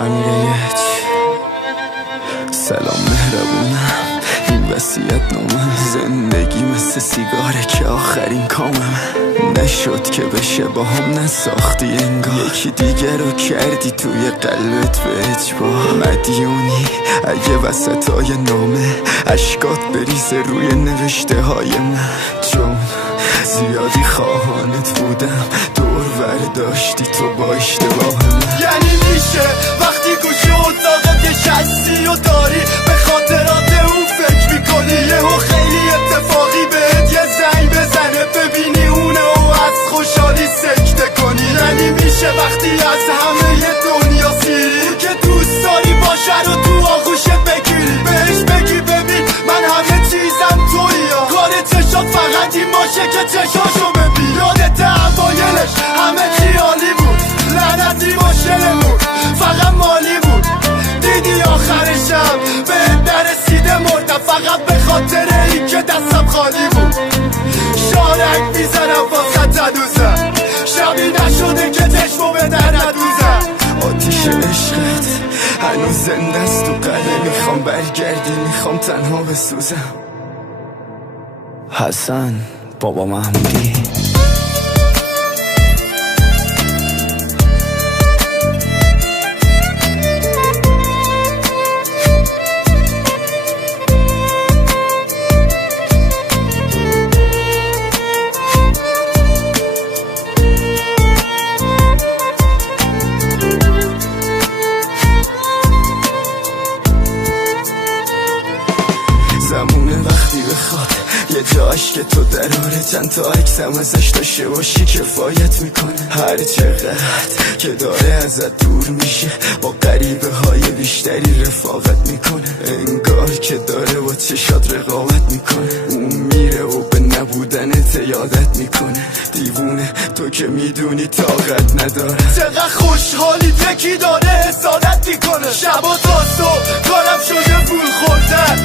امیریت سلام مهربونم، این وصیت نامم. زندگی مثل سیگاره که آخرین کامم. نشد که بشه با هم نساختی انگار. یکی دیگه رو کردی توی قلبت به اجبار. مدیونی اگه وسط های نامه اشکات بریزه روی نوشته های من. چون زیادی خواهانت بودم، دور داشتی تو با اشتباه من. یعنی میشه وقتی گوشه اتاقت نشستی و داری به خاطرات اون فکر میکنی، یهو خیلی اتفاقی بهت یه زنگ بزنه ببینی اونه و از خوشحالی سکته کنی. یعنی میشه وقتی از همه دنیا سیری که دوست داری باشه رو تو آغوشت بگیری، بهش بگی ببین من همه چیزم تویی. کار چشات فقط این باشه که چشاشو ببین. یادت اوایلش همه چی عالی بود، لعنتی ماشلمون فقط مالی بود. دیدی آخرشم به نرسیده مردم فقط به خاطر این که دستم خالی بود. شارک میزنم واسه هنوزم، شبی نشده که چشمو به در ندوزم. آتیش عشقت هنوز زنده است تو قلبه، میخوام برگردی، میخوام تنها بسوزم. حسن بابا محمودی. زمونه وقتی بخواد یه جاش که تو دراره، چند تا عکسم ازش داشته باشی کفایت میکنه. هر چقدر که داره ازت دور میشه با غریبه های بیشتری رفاقت میکنه. انگار که داره با چشات رقابت میکنه. اون میره و به نبودنت یادت میکنه. دیوونه تو که میدونی طاقت نداره. چقدر خوشحالی یکی داره حسادت میکنه. شبا تا صبح کارم شده پول خوردن،